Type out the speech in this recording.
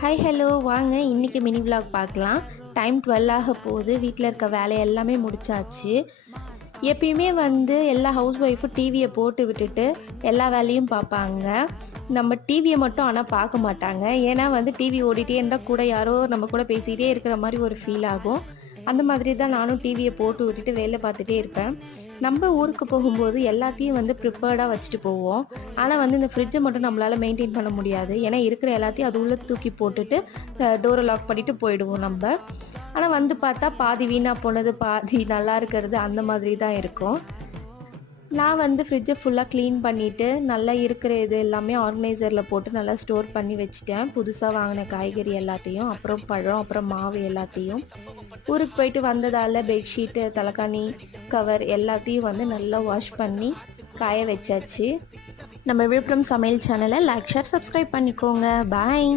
Hi hello வாங்க இன்னைக்கு mini vlog பார்க்கலாம். டைம் 12 ஆக போகுது. வீட்டில் இருக்க வேலை எல்லாமே முடிச்சாச்சு. எப்பயுமே வந்து எல்லா ஹவுஸ் ஒய்ஃபும் டிவியை போட்டு விட்டுட்டு எல்லா வேலையும் பார்ப்பாங்க. நம்ம டிவியை மட்டும் ஆனால் பார்க்க மாட்டாங்க. ஏன்னா வந்து டிவி ஓடிட்டே இருந்தால் கூட யாரோ நம்ம கூட பேசிகிட்டே இருக்கிற மாதிரி ஒரு ஃபீல் ஆகும். அந்த மாதிரி தான் நானும் டிவியை போட்டு விட்டுட்டு வேலை பார்த்துட்டே இருப்பேன். நம்ம ஊருக்கு போகும்போது எல்லாத்தையும் வந்து ப்ரிப்பேர்டாக வச்சுட்டு போவோம். ஆனால் வந்து இந்த ஃப்ரிட்ஜை மட்டும் நம்மளால் மெயின்டைன் பண்ண முடியாது. ஏன்னா இருக்கிற எல்லாத்தையும் அது உள்ளே தூக்கி போட்டுட்டு டோரை லாக் பண்ணிட்டு போயிடுவோம் நம்ம. ஆனால் வந்து பார்த்தா பாதி வீணாக போனது பாதி நல்லா இருக்கிறது அந்த மாதிரி தான் இருக்கும். நான் வந்து ஃப்ரிட்ஜை ஃபுல்லாக க்ளீன் பண்ணிவிட்டு நல்லா இருக்கிற இது எல்லாமே ஆர்கனைசரில் போட்டு நல்லா ஸ்டோர் பண்ணி வச்சுட்டேன். புதுசாக வாங்கின காய்கறி எல்லாத்தையும், அப்புறம் பழம், அப்புறம் மாவு எல்லாத்தையும். ஊருக்கு போயிட்டு வந்ததால் பெட்ஷீட்டு, தலைக்காணி, கவர் எல்லாத்தையும் வந்து நல்லா வாஷ் பண்ணி காய வச்சாச்சு. நம்ம விழுப்புரம் சமையல் சேனலை லைக், ஷேர், சப்ஸ்கிரைப் பண்ணிக்கோங்க. பாய்.